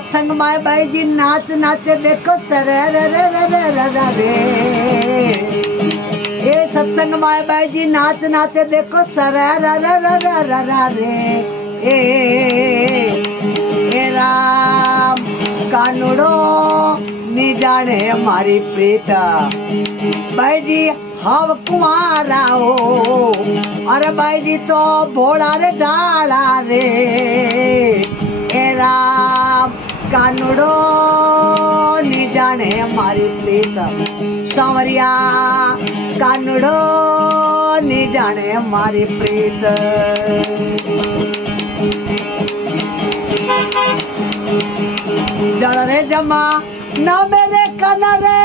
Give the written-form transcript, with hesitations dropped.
सत्संग माए बाई जी नाच नाचे देखो सरे रे रे रे रे रे रे रे। ये सत्संग माए बाई जी नाच नाचे देखो सरे रे रे रे रे रे रे रे। ए राम कानुड़ो नी जाने हमारी प्रीत बाई जी हव कुआरा हो। अरे बाई जी तो भोला रे डाला रे। ए राम कानुड़ो नी जाने हमारी प्रीत सांवरिया कानुड़ो नी जाने हमारी प्रीत। जल रे जमा ना मेरे कन रे